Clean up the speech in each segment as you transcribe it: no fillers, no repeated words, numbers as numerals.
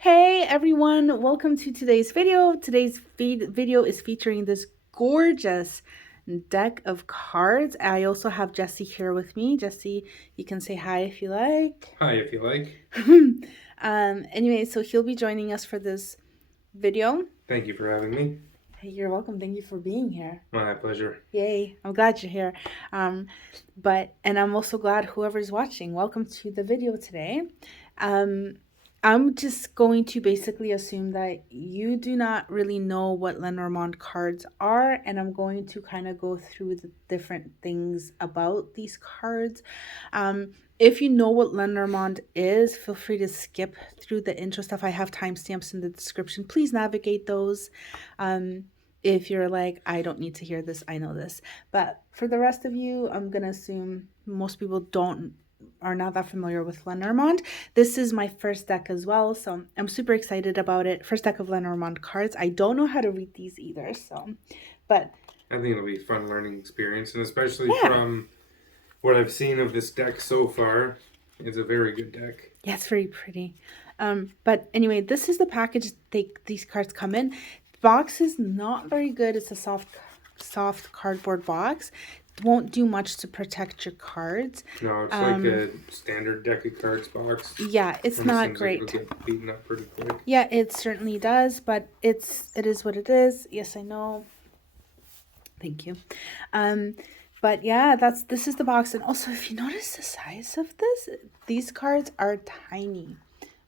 Hey everyone, welcome to today's video. Today's video is featuring this gorgeous deck of cards. I also have Jesse here with me. Jesse, you can say hi if you like. Hi, if you like. Anyway, so he'll be joining us for this video. Thank you for having me. Hey, you're welcome. Thank you for being here. My pleasure. Yay, I'm glad you're here. And I'm also glad whoever's watching. Welcome to the video today. I'm just going to basically assume that you do not really know what Lenormand cards are, and I'm going to kind of go through the different things about these cards. If you know what Lenormand is, feel free to skip through the intro stuff. I have timestamps in the description. Please navigate those. If you're like, I don't need to hear this, I know this. But for the rest of you, I'm going to assume most people are not that familiar with Lenormand. This is my first deck as well, so I'm super excited about it. First deck of Lenormand cards. I don't know how to read these either, but I think it'll be a fun learning experience, and especially from what I've seen of this deck so far, it's a very good deck. Yeah, it's very pretty. But anyway, this is the package these cards come in. Box is not very good. It's a soft cardboard box. It won't do much to protect your cards. No, it's like a standard deck of cards box. Yeah, it's not great. It'll get beaten up pretty quick. Yeah, it certainly does, but it is what it is. Yes, I know. Thank you. But yeah, this is the box. And also, if you notice the size of these cards are tiny.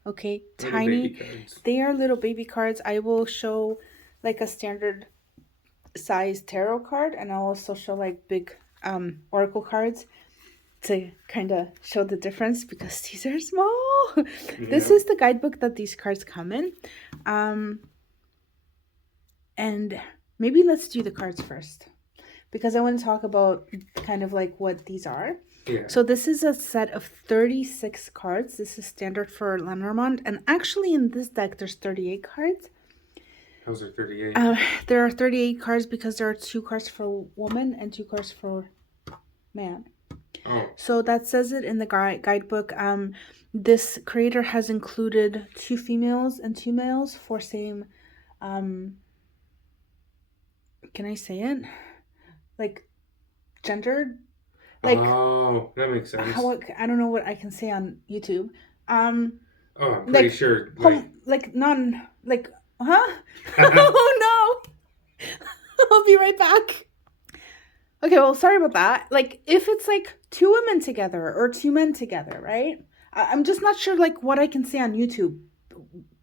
Okay, Little tiny. baby cards. They are little baby cards. I will show like a standard size tarot card, and I'll also show like big oracle cards to kind of show the difference because these are small. Yeah. This is the guidebook that these cards come in. And maybe let's do the cards first, because I want to talk about kind of like what these are. Yeah. So this is a set of 36 cards. This is standard for Lenormand. And actually in this deck, there's 38 cards. How's there 38? There are 38 cards because there are 2 cards for woman and 2 cards for man. Oh. So that says it in the guidebook. This creator has included 2 females and 2 males for same, can I say it? Like gendered? Like, oh, that makes sense. I don't know what I can say on YouTube. I'm pretty sure. Huh? Oh no! I'll be right back. Okay, well, sorry about that. Like, if it's like 2 women together or 2 men together, right? I'm just not sure like what I can say on YouTube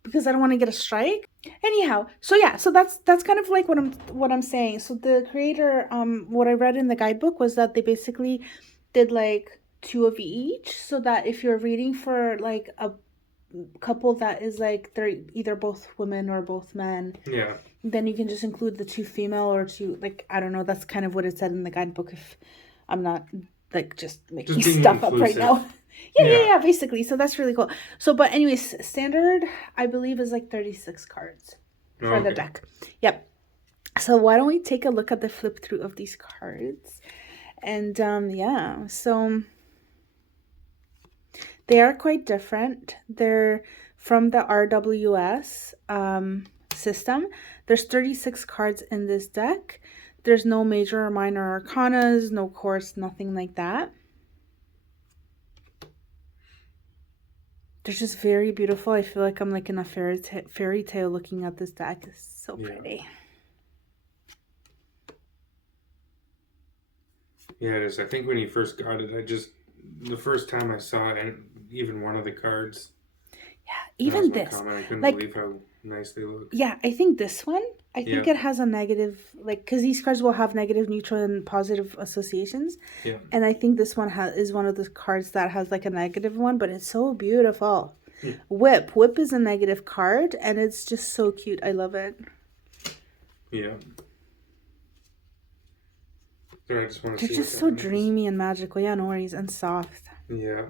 because I don't want to get a strike. Anyhow, so yeah, so that's kind of like what I'm saying. So the creator, what I read in the guidebook was that they basically did like 2 of each, so that if you're reading for like a couple that is like they're either both women or both men, yeah, then you can just include the 2 female or 2, like, I don't know, that's kind of what it said in the guidebook, if I'm not like just making stuff up right now. Yeah, basically. So that's really cool. So but anyways, standard I believe is like 36 cards for the deck. Yep. So why don't we take a look at the flip through of these cards? And yeah, so they are quite different. They're from the RWS system. There's 36 cards in this deck. There's no major or minor arcanas, no course, nothing like that. They're just very beautiful. I feel like I'm like in a fairy tale looking at this deck. It's so pretty. Yeah, it is. I think when you first got it, the first time I saw it, even one of the cards. Yeah, even this. I couldn't believe how nice they look. Yeah, I think this one, I think it has a negative, like, because these cards will have negative, neutral, and positive associations. Yeah. And I think this one is one of the cards that has like a negative one, but it's so beautiful. Whip is a negative card, and it's just so cute. I love it. Yeah. I just want to They're just so dreamy and magical. Yeah, no worries, and soft. Yeah.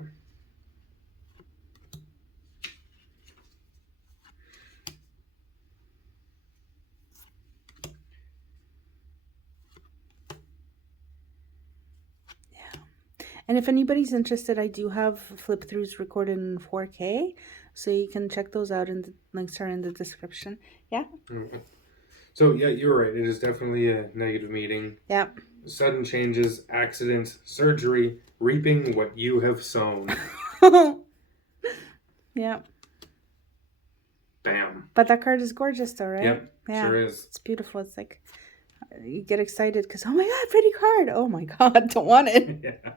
And if anybody's interested, I do have flip throughs recorded in 4K. So you can check those out, and the links are in the description. Yeah. So yeah, you're right. It is definitely a negative meeting. Yeah. Sudden changes, accidents, surgery, reaping what you have sown. Yeah. Bam. But that card is gorgeous, though, right? Yep. Yeah. Sure is. It's beautiful. It's like you get excited because, oh my God, pretty card. Oh my God, don't want it. Yeah.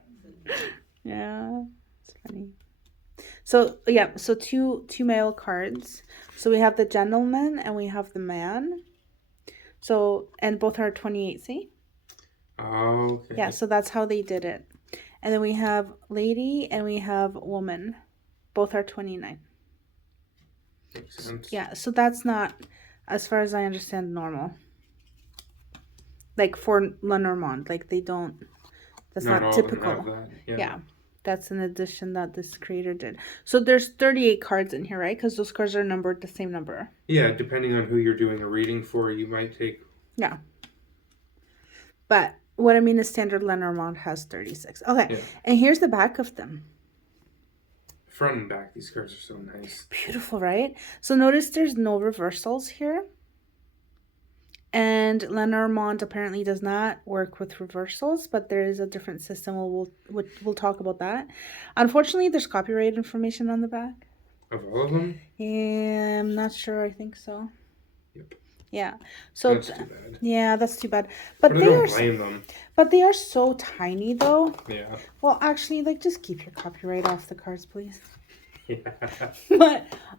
Yeah. It's funny. So yeah, so two male cards. So we have the gentleman and we have the man. So, and both are 28, see? Okay. Yeah, so that's how they did it. And then we have lady and we have woman. Both are 29. Makes sense. Yeah, so that's not, as far as I understand, normal. Like for Lenormand, like they don't, that's not typical. That. Yeah, that's an addition that this creator did. So there's 38 cards in here, right? Because those cards are numbered the same number. Yeah, depending on who you're doing a reading for, you might take... Yeah. But what I mean is standard Lenormand has 36. Okay, yeah. And here's the back of them. Front and back, these cards are so nice. Beautiful, right? So notice there's no reversals here. And Lenormand apparently does not work with reversals, but there is a different system. We'll talk about that. Unfortunately, there's copyright information on the back. Of all of them? Yeah, I'm not sure. I think so. Yep. Yeah. So that's too bad. Yeah, that's too bad. But I don't blame them. But they are so tiny, though. Yeah. Well, actually, like, just keep your copyright off the cards, please. Yeah.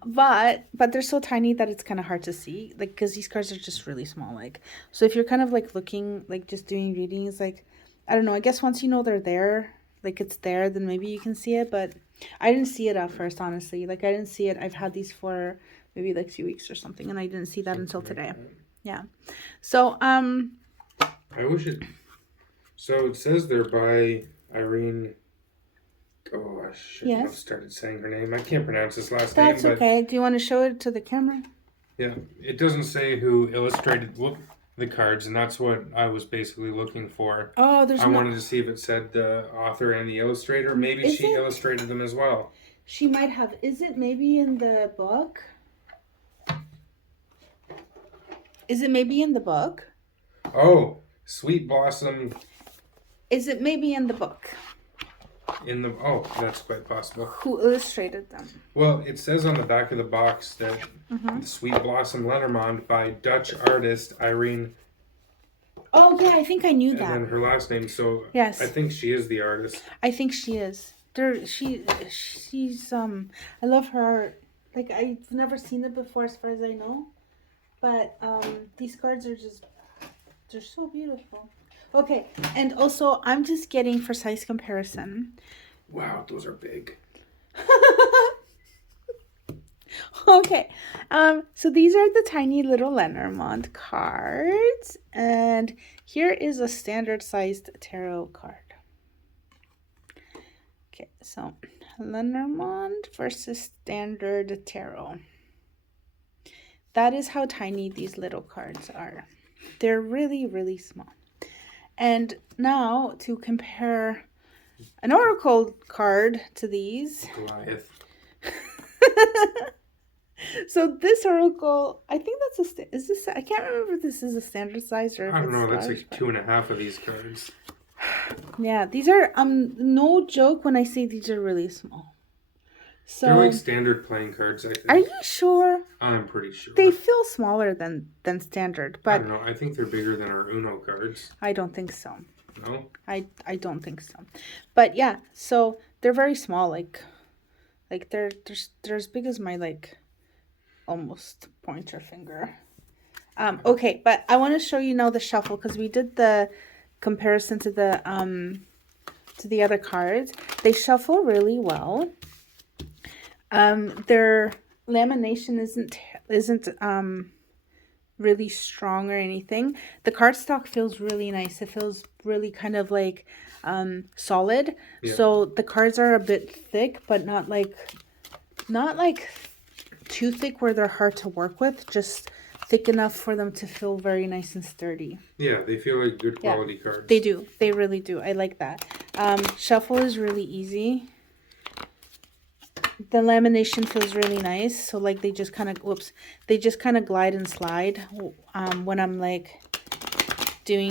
but they're so tiny that it's kind of hard to see, like, because these cards are just really small. Like, so if you're kind of like looking, like, just doing readings, like, I don't know, I guess once you know they're there, like it's there, then maybe you can see it. But I didn't see it at first, honestly. Like, I didn't see it. I've had these for maybe like 2 weeks or something, and I didn't see that until today. Yeah. So I wish it. So it says they're by Irene. Oh, I shouldn't have started saying her name. I can't pronounce this last name. That's okay. Do you want to show it to the camera? Yeah. It doesn't say who illustrated the cards, and that's what I was basically looking for. Oh, I wanted to see if it said the author and the illustrator. Maybe she illustrated them as well. She might have. Is it maybe in the book? Is it maybe in the book? Oh, Sweet Blossom. Is it maybe in the book? That's quite possible. Who illustrated them? Well, it says on the back of the box that Sweet Blossom Lenormand by Dutch artist Irene. Oh yeah, I think I knew that. And then her last name. So yes, I think she is the artist. I think she is. She's I love her art. Like, I've never seen it before, as far as I know. But these cards are they're so beautiful. Okay, and also I'm just getting for size comparison. Wow, those are big. Okay, so these are the tiny little Lenormand cards, and here is a standard sized tarot card. Okay, so Lenormand versus standard tarot. That is how tiny these little cards are. They're really, really small. And now to compare an oracle card to these. Goliath. So this oracle, I think that's I can't remember if this is a standard size or if I don't know, that's large, like 2.5 of these cards. Yeah, these are no joke when I say these are really small. So they're like standard playing cards, I think. Are you sure? I'm pretty sure. They feel smaller than standard, but I don't know. I think they're bigger than our Uno cards. I don't think so. No? I don't think so. But yeah, so they're very small, like they're as big as my like almost pointer finger. Okay, but I want to show you now the shuffle, because we did the comparison to the other cards. They shuffle really well. Their lamination isn't really strong or anything. The cardstock feels really nice. It feels really kind of like solid. Yeah. So the cards are a bit thick, but not like too thick where they're hard to work with. Just thick enough for them to feel very nice and sturdy. Yeah, they feel like good quality cards. They do. They really do. I like that. Shuffle is really easy. the lamination feels really nice. So like they just kind of, whoops, they just kind of glide and slide when I'm like doing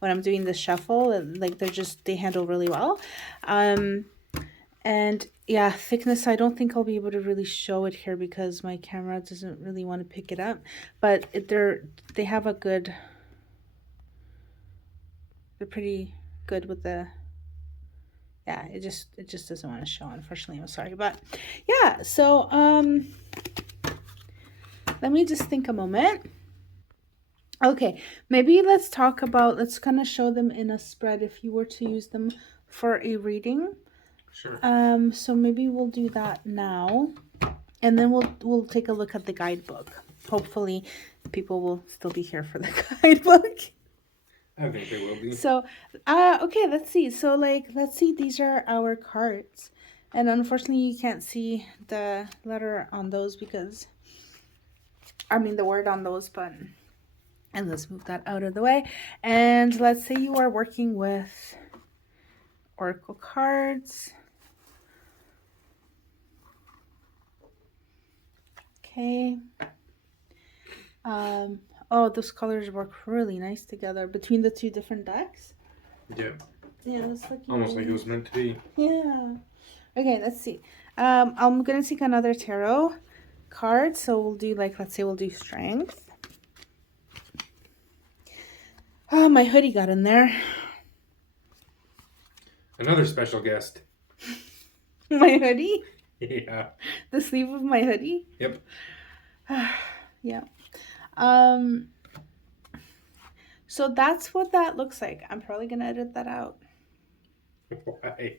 the shuffle. Like they handle really well. And yeah, thickness, I don't think I'll be able to really show it here because my camera doesn't really want to pick it up. But they have a good, they're pretty good with the, yeah, it just doesn't want to show, unfortunately. I'm sorry. But yeah, so let me just think a moment. Okay, maybe let's talk about, let's kind of show them in a spread if you were to use them for a reading. Sure. So maybe we'll do that now, and then we'll take a look at the guidebook. Hopefully people will still be here for the guidebook. I think they will be. So, okay, let's see. So, like, let's see, these are our cards. And unfortunately, you can't see the letter on those because, I mean, the word on those, but, and let's move that out of the way. And let's say you are working with Oracle cards. Okay. Oh, those colors work really nice together between the two different decks. Yeah. Yeah, it's like almost like it was meant to be. Yeah. Okay, let's see. I'm gonna take another tarot card. So we'll do, like, let's say we'll do strength. Oh, my hoodie got in there. Another special guest. My hoodie? Yeah. The sleeve of my hoodie? Yep. Yeah. So that's what that looks like. I'm probably gonna edit that out. Why?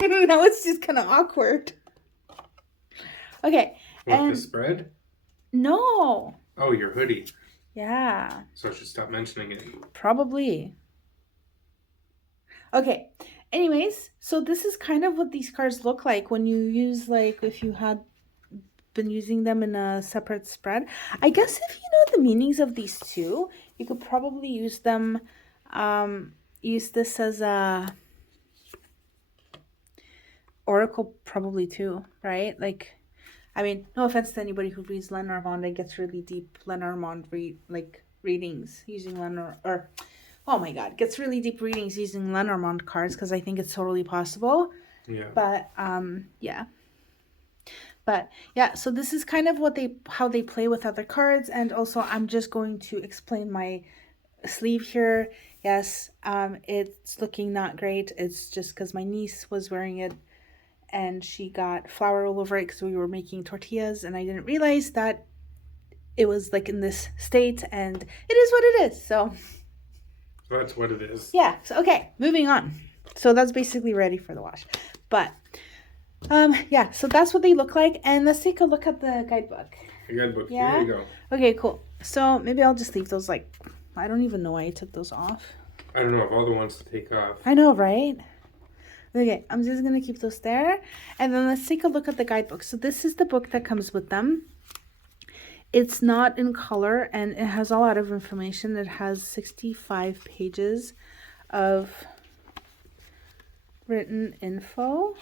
Now it's just kind of awkward. Okay. What, the spread? No. Oh, your hoodie. Yeah. So I should stop mentioning it. Probably. Okay. Anyways, so this is kind of what these cards look like when you use, like, if you had been using them in a separate spread. I guess if you know the meanings of these two, you could probably use them, use this as a oracle probably too, right? Like, I mean, no offense to anybody who reads Lenormand and gets really deep Lenormand readings using oh my god, gets really deep readings using Lenormand cards, because I think it's totally possible. Yeah. But yeah. But yeah, so this is kind of how they play with other cards. And also I'm just going to explain my sleeve here. Yes, it's looking not great. It's just because my niece was wearing it and she got flour all over it because we were making tortillas, and I didn't realize that it was like in this state, and it is what it is. So that's what it is. Yeah. So okay, moving on. So that's basically ready for the wash. But yeah, so that's what they look like. And let's take a look at the guidebook. The guidebook. Yeah. Here you go. Okay, cool. So maybe I'll just leave those, like, I don't even know why I took those off. I don't know, of all the ones to take off. I know, right? Okay, I'm just going to keep those there. And then let's take a look at the guidebook. So this is the book that comes with them. It's not in color, and it has a lot of information. It has 65 pages of written info.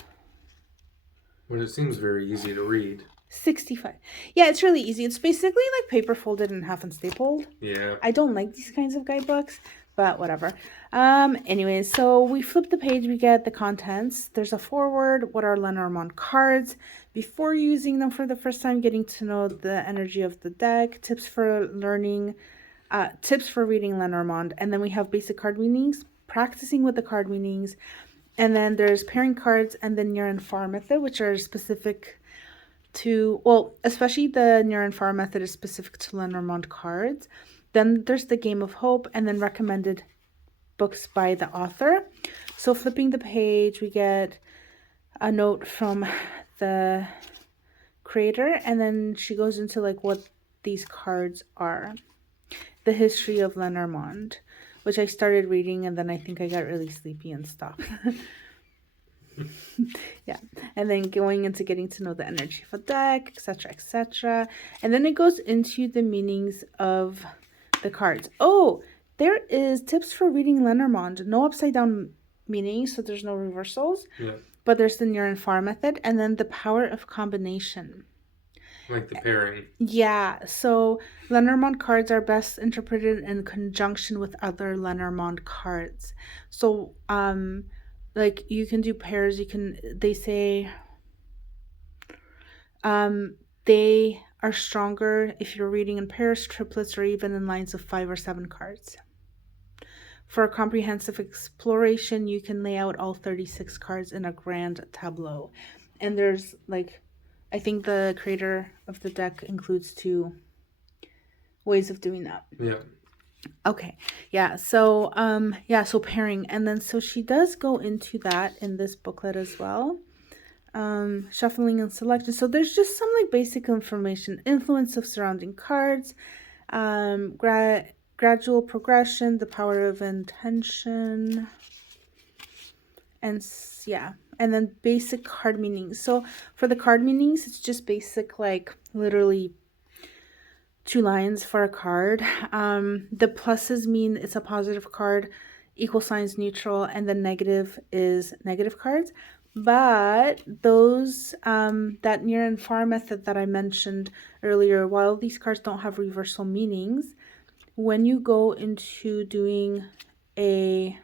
But it seems very easy to read. 65. Yeah, it's really easy. It's basically like paper folded in half and stapled. Yeah. I don't like these kinds of guidebooks, but whatever. Anyways, so we flip the page, we get the contents. There's a foreword, what are Lenormand cards, before using them for the first time, getting to know the energy of the deck, tips for learning, tips for reading Lenormand, and then we have basic card meanings, practicing with the card meanings, and then there's pairing cards, and then near and far method, which are specific to, well, especially the near and far method is specific to Lenormand cards. Then there's the Game of Hope, and then recommended books by the author. So flipping the page, we get a note from the creator, and then she goes into like what these cards are. The history of Lenormand, which I started reading, and then I think I got really sleepy and stopped. Yeah, and then going into getting to know the energy of a deck, etc., etc. And then it goes into the meanings of the cards. Oh, there is tips for reading Lenormand. No upside down meanings, so there's no reversals. Yeah. but there's the near and far method, and then the power of combination. Like the pairing. Yeah, so Lenormand cards are best interpreted in conjunction with other Lenormand cards. So, like you can do pairs. They say, they are stronger if you're reading in pairs, triplets, or even in lines of 5 or 7 cards. For a comprehensive exploration, you can lay out all 36 cards in a grand tableau. And there's like, I think the creator of the deck includes 2 ways of doing that. Yeah. Okay. Yeah. So, so pairing. And then, so she does go into that in this booklet as well. Shuffling and selection. So there's just some like basic information, influence of surrounding cards, gradual progression, the power of intention, and and then basic card meanings. So for the card meanings, it's just basic, like literally 2 lines for a card. The pluses mean it's a positive card, equal signs neutral, and the negative is negative cards. But those, that near and far method that I mentioned earlier, while these cards don't have reversal meanings, when you go into doing a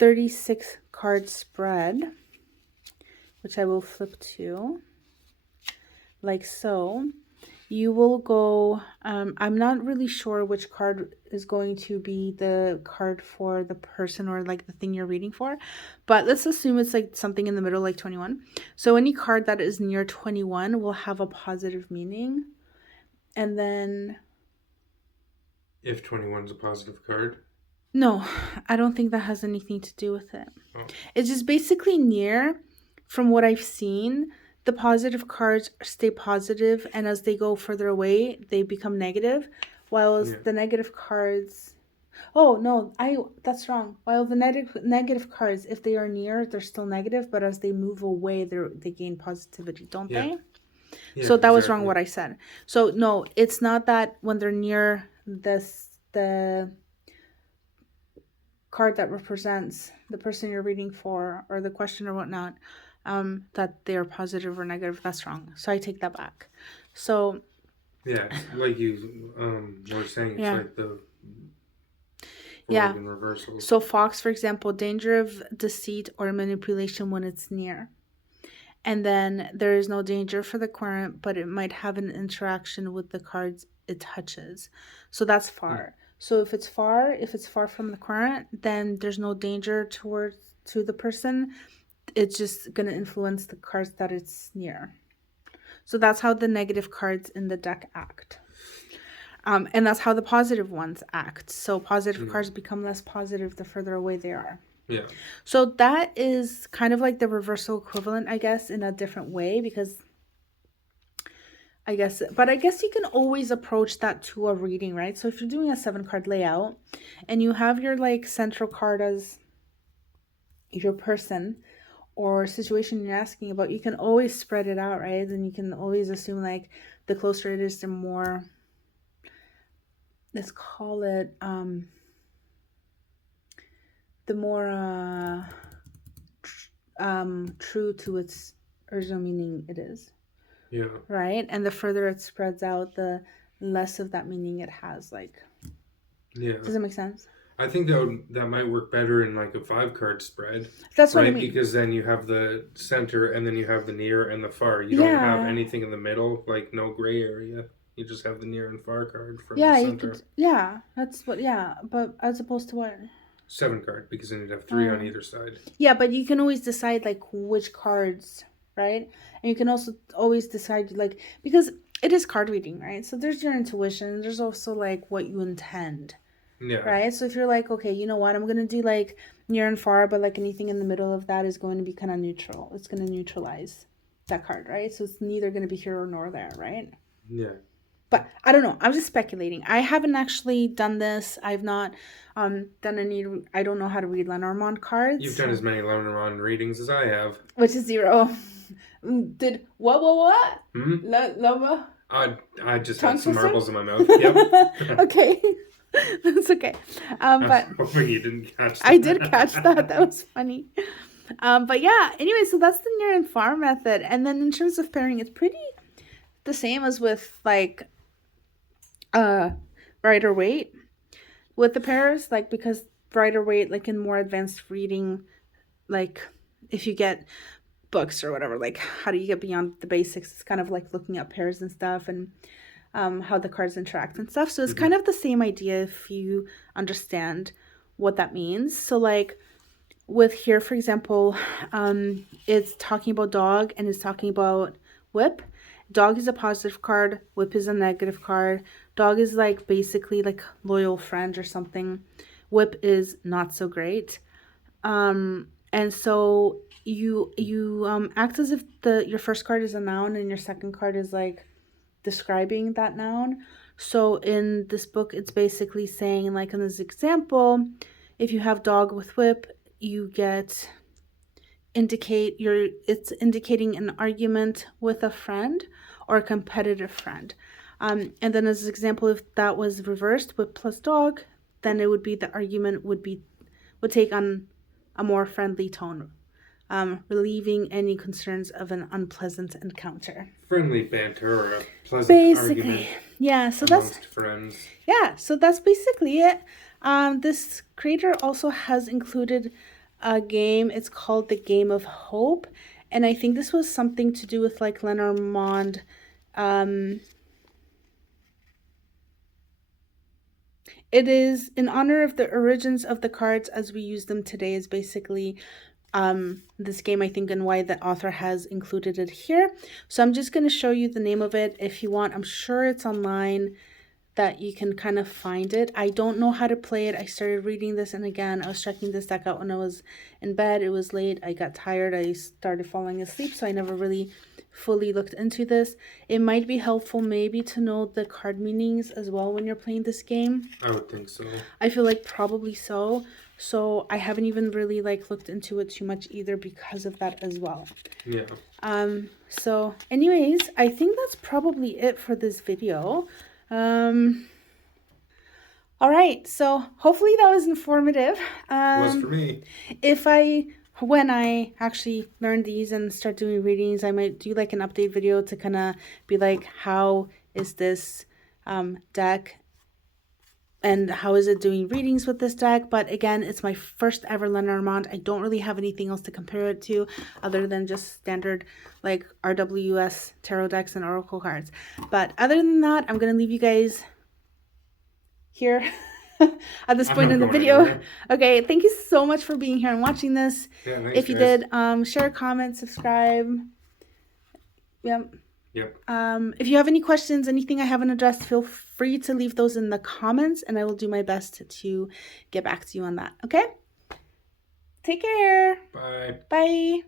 36 card spread, which I will flip to, like so, you will go, I'm not really sure which card is going to be the card for the person or like the thing you're reading for, but let's assume it's like something in the middle, like 21. So any card that is near 21 will have a positive meaning. And then if 21 is a positive card? No, I don't think that has anything to do with it. Oh. It's just basically near, from what I've seen, the positive cards stay positive, and as they go further away, they become negative, while the negative cards... Oh, no, that's wrong. While the negative cards, if they are near, they're still negative, but as they move away, they gain positivity, don't they? Yeah, so that was wrong what I said. So, no, it's not that when they're near the card that represents the person you're reading for or the question or whatnot, that they're positive or negative. That's wrong. So I take that back. So yeah, like you were saying, it's like the and reversals. So Fox, for example, danger of deceit or manipulation when it's near. And then there is no danger for the querent, but it might have an interaction with the cards it touches. So that's far. So if it's far from the querent, then there's no danger to the person. It's just going to influence the cards that it's near. So that's how the negative cards in the deck act. And that's how the positive ones act. So positive cards become less positive the further away they are. Yeah. So that is kind of like the reversal equivalent, I guess, in a different way, because I guess you can always approach that to a reading, right? So if you're doing a 7-card layout and you have your like central card as your person or situation you're asking about, you can always spread it out, right? And you can always assume like the closer it is, the more, let's call it, the more true to its original meaning it is. Yeah. Right? And the further it spreads out, the less of that meaning it has. Like, yeah. Does it make sense? I think that might work better in like a 5-card spread. That's what I mean. Because then you have the center and then you have the near and the far. You don't have anything in the middle, like no gray area. You just have the near and far card from the center. That's what, but as opposed to what? 7-card, because then you'd have 3 on either side. Yeah, but you can always decide like which cards, right? And you can also always decide like, because it is card reading, right? So there's your intuition. There's also like what you intend. Yeah. Right? So if you're like, okay, you know what? I'm going to do like near and far, but like anything in the middle of that is going to be kind of neutral. It's going to neutralize that card, right? So it's neither going to be here nor there, right? Yeah. But I don't know. I'm just speculating. I haven't actually done this. I've not done any. I don't know how to read Lenormand cards. You've done as many Lenormand readings as I have. Which is 0. Did what? I just had some marbles in my mouth. Yep. Okay. That's okay. But hoping you didn't catch that. I did catch that. That was funny. But yeah, anyway, so that's the near and far method. And then in terms of pairing, it's pretty the same as with like rider weight with the pairs, like because rider weight, like in more advanced reading, like if you get books or whatever, like how do you get beyond the basics, it's kind of like looking at pairs and stuff, and how the cards interact and stuff. So it's kind of the same idea if you understand what that means. So like with here, for example, it's talking about dog and it's talking about whip. Dog is a positive card, whip is a negative card. Dog is like basically like loyal friend or something. Whip is not so great. And so you act as if your first card is a noun and your second card is like describing that noun. So in this book, it's basically saying, like in this example, if you have dog with whip, you get it's indicating an argument with a friend or a competitive friend. And then as an example, if that was reversed, whip plus dog, then it would be the argument would take on a more friendly tone, relieving any concerns of an unpleasant encounter. Friendly banter or a pleasant Basically, argument. Yeah. So amongst friends. Yeah. So that's basically it. This creator also has included a game. It's called the Game of Hope, and I think this was something to do with like Lenormand. It is in honor of the origins of the cards as we use them today. Is basically this game, I think, and why the author has included it here. So I'm just going to show you the name of it if you want. I'm sure it's online that you can kind of find it. I don't know how to play it. I started reading this, and again, I was checking this deck out when I was in bed. It was late. I got tired. I started falling asleep, so I never really fully looked into this. It might be helpful maybe to know the card meanings as well when you're playing this game. I would think so. I feel like probably so. So I haven't even really like looked into it too much either because of that as well. Yeah. So anyways, I think that's probably it for this video. All right, so hopefully that was informative. Was for me. When I actually learn these and start doing readings, I might do like an update video to kind of be like, how is this deck and how is it doing readings with this deck? But again, it's my first ever Lenormand. I don't really have anything else to compare it to other than just standard like RWS tarot decks and oracle cards. But other than that, I'm going to leave you guys here at this point in the video. Anywhere. Okay, thank you so much for being here and watching this. Yeah, thanks, if you guys did, share, comment, subscribe. Yep. If you have any questions, anything I haven't addressed, feel free to leave those in the comments and I will do my best to get back to you on that. Okay? Take care. Bye. Bye.